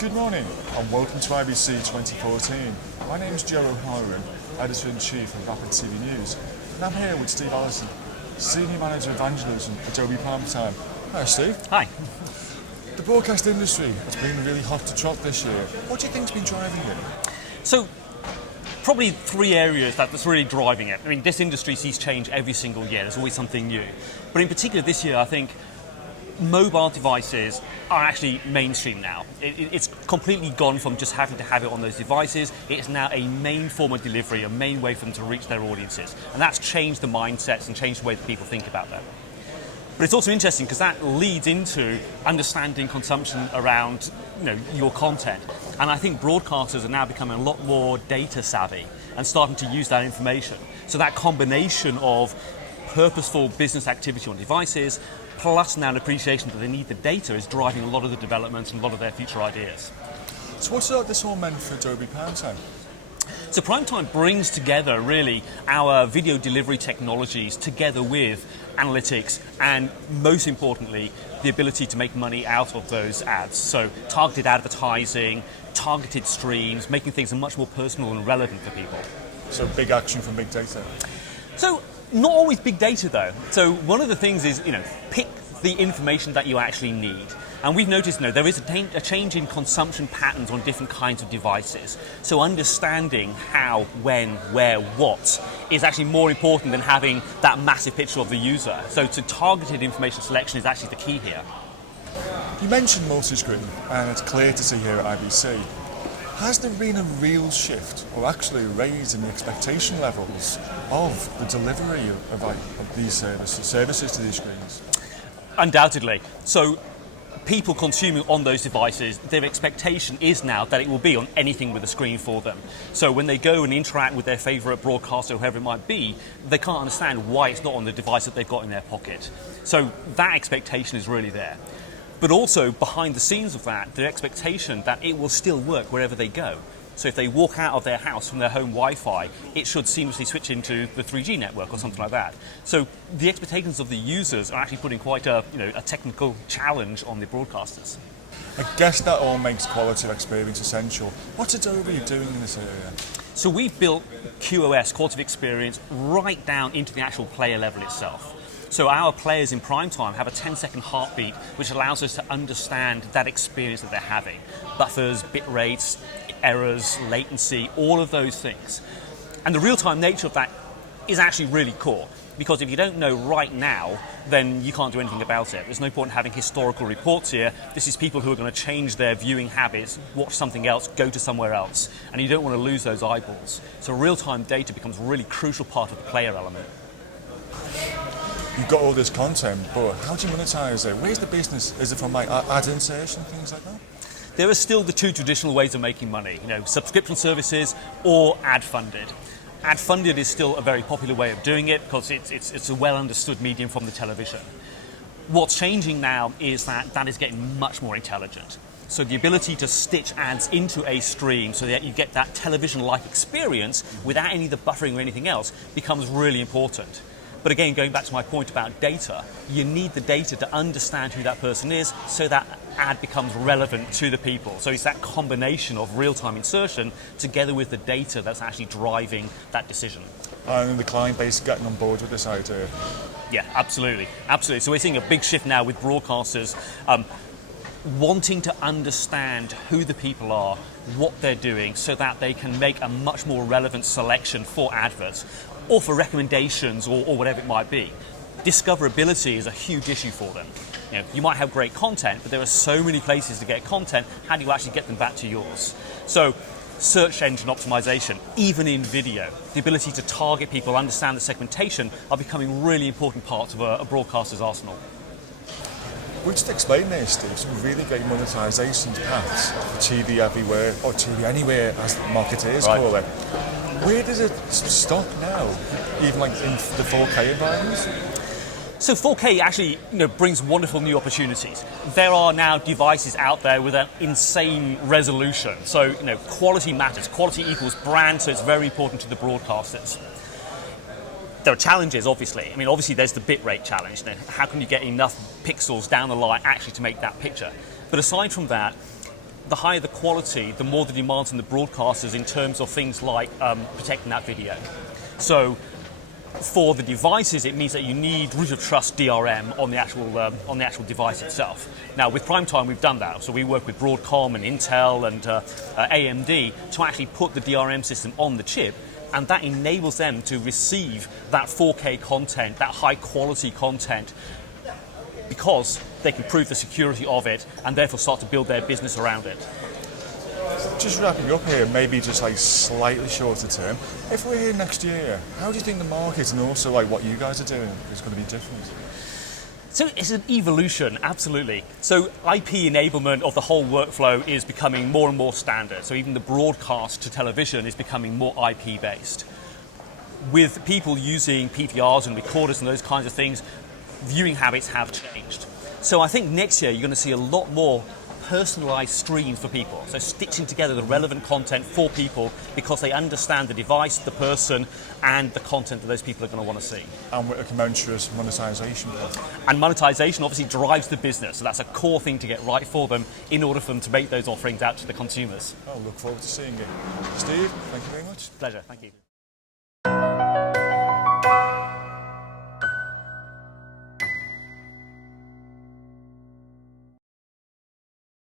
Good morning and welcome to IBC 2014. My name is Joe O'Halloran, Editor-in-Chief of Rapid TV News, and I'm here with Steve Allison, Senior Manager Evangelism at Adobe Primetime. Hi Steve. Hi. The broadcast industry has been really hot to trot this year. What do you think's been driving it? So, probably three areas that's really driving it. I mean, this industry sees change every single year. There's always something new. But in particular this year, I think mobile devices are actually mainstream now. It's completely gone from just having to have it on those devices. It's now a main form of delivery, a main way for them to reach their audiences. And that's changed the mindsets and changed the way that people think about them. But it's also interesting because that leads into understanding consumption around your content. And I think broadcasters are now becoming a lot more data savvy and starting to use that information. So that combination of purposeful business activity on devices plus now an appreciation that they need the data is driving a lot of the developments and a lot of their future ideas. So what's this all meant for Adobe Primetime? So Primetime brings together really our video delivery technologies together with analytics and most importantly the ability to make money out of those ads. So targeted advertising, targeted streams, making things much more personal and relevant for people. So big action from big data. So not always big data though. So one of the things is, pick the information that you actually need. And we've noticed, there is a change in consumption patterns on different kinds of devices. So understanding how, when, where, what is actually more important than having that massive picture of the user. So targeted information selection is actually the key here. You mentioned multi-screen, and it's clear to see here at IBC. Has there been a real shift, or actually a raise in the expectation levels of the delivery of these services to these screens? Undoubtedly. So people consuming on those devices, their expectation is now that it will be on anything with a screen for them. So when they go and interact with their favourite broadcaster, whoever it might be, they can't understand why it's not on the device that they've got in their pocket. So that expectation is really there. But also behind the scenes of that, the expectation that it will still work wherever they go. So if they walk out of their house from their home Wi-Fi, it should seamlessly switch into the 3G network or something like that. So the expectations of the users are actually putting quite a technical challenge on the broadcasters. I guess that all makes quality of experience essential. What's Adobe doing in this area? So we've built QoS, quality of experience, right down into the actual player level itself. So our players in Primetime have a 10-second heartbeat, which allows us to understand that experience that they're having. Buffers, bit rates, errors, latency, all of those things. And the real-time nature of that is actually really cool, because if you don't know right now, then you can't do anything about it. There's no point in having historical reports here. This is people who are going to change their viewing habits, watch something else, go to somewhere else, and you don't want to lose those eyeballs. So real-time data becomes a really crucial part of the player element. You've got all this content, but how do you monetize it? Where's the business? Is it from ad insertion, things like that? There are still the two traditional ways of making money, subscription services or ad-funded. Ad-funded is still a very popular way of doing it because it's a well-understood medium from the television. What's changing now is that is getting much more intelligent. So the ability to stitch ads into a stream so that you get that television-like experience without any of the buffering or anything else becomes really important. But again, going back to my point about data, you need the data to understand who that person is so that ad becomes relevant to the people. So it's that combination of real-time insertion together with the data that's actually driving that decision. And the client base getting on board with this idea? Yeah, absolutely. Absolutely. So we're seeing a big shift now with broadcasters wanting to understand who the people are, what they're doing, so that they can make a much more relevant selection for adverts or for recommendations or whatever it might be. Discoverability is a huge issue for them. You might have great content, but there are so many places to get content. How do you actually get them back to yours? So search engine optimization, even in video, the ability to target people, understand the segmentation are becoming really important parts of a broadcaster's arsenal. We'll just explain there, Steve, some really great monetization paths for TV everywhere, or TV anywhere, as the marketeers call it. Where does it stop now, even like in the 4K environments? So 4K actually brings wonderful new opportunities. There are now devices out there with an insane resolution. So quality matters. Quality equals brand, so it's very important to the broadcasters. There are challenges, obviously. Obviously there's the bitrate challenge. How can you get enough pixels down the line actually to make that picture? But aside from that, the higher the quality, the more the demands on the broadcasters in terms of things like protecting that video. So for the devices, it means that you need root of trust DRM on the actual device itself. Now, with Primetime, we've done that. So we work with Broadcom and Intel and AMD to actually put the DRM system on the chip, and that enables them to receive that 4K content, that high-quality content, because they can prove the security of it and therefore start to build their business around it. Just wrapping up here, maybe just like slightly shorter term. If we're here next year, how do you think the market and also like what you guys are doing is going to be different? So it's an evolution, absolutely. So IP enablement of the whole workflow is becoming more and more standard. So even the broadcast to television is becoming more IP based. With people using PVRs and recorders and those kinds of things, viewing habits have changed. So I think next year you're going to see a lot more personalized streams for people. So stitching together the relevant content for people because they understand the device, the person, and the content that those people are going to want to see. And with a commensurate monetization. And monetization obviously drives the business. So that's a core thing to get right for them in order for them to make those offerings out to the consumers. I'll look forward to seeing it. Steve, thank you very much. Pleasure, thank you.